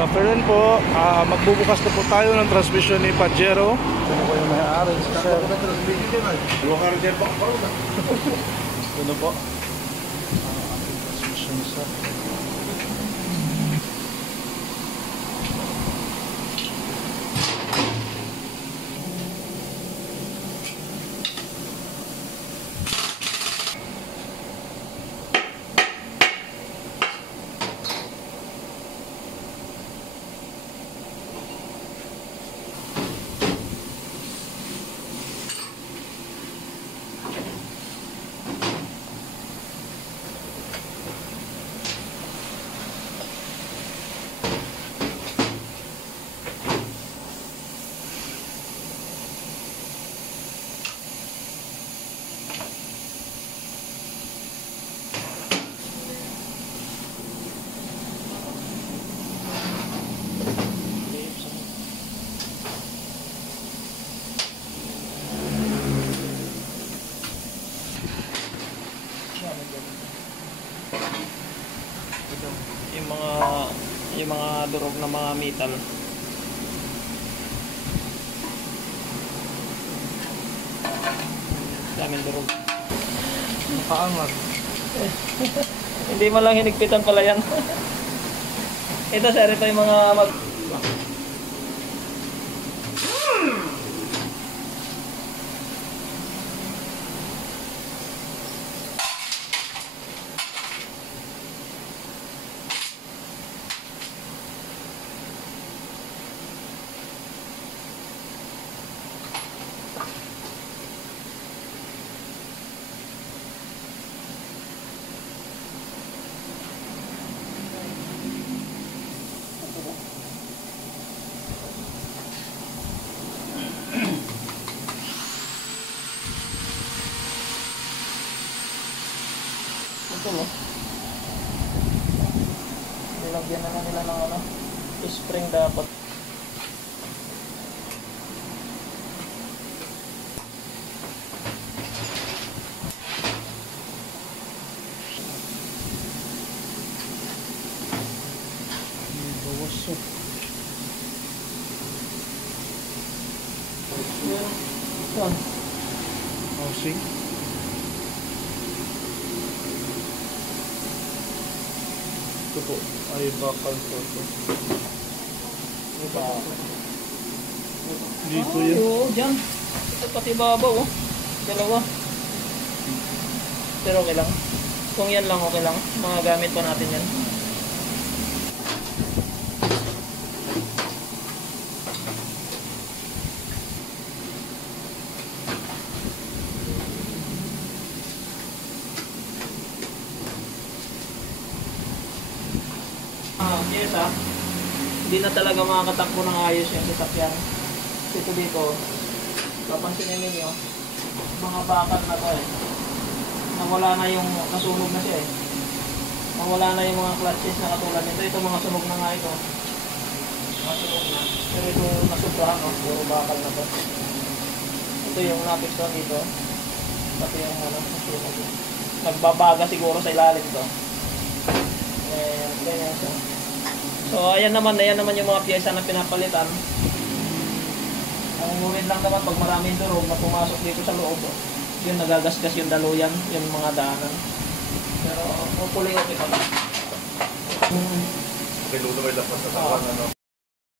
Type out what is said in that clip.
Afternoon po, magbubukas na po tayo ng transmission ni Pajero. Sino po yung may-ari? Sir. Sino po? Transmission sir. Yung mga durog na mga metal. Daming durog. Nakaangat. Hindi mo lang hinigpitan pala yan. Ito sir, ito yung mga ito mo. Nilagyan na nila ng ano, spring dapat. Bawasok. Yan. Housing. Ito po ay bakal po ito. Dito yan. Oo, dyan. Ito pati babaw, oh. Dalawa. Pero okay lang. Kung yan lang, okay lang. Mga gamit pa natin yan. Yes hindi na talaga makakatakbo ng ayos yung sasakyan. Ito dito, papansinin ninyo, mga bakal na to nawala na yung, nasunog na siya nawala na yung mga clutches na katulad nito. Ito mga sunog na nga ito. Nasunog na. Pero ito nasubrahan, puro bakal na to. Ito yung napiston dito. Pati yung nasunog. Nagbabaga siguro sa ilalim to. Ganyan siya. So ayan naman yung mga piyesa na pinapalitan. Ang ngunit lang naman pag maraming durog na pumasok dito sa loob, yun nagagasgas yung daluyan, yung mga daanan. Pero hopefully okay pa. May lulo may lapas sa tawa, ano?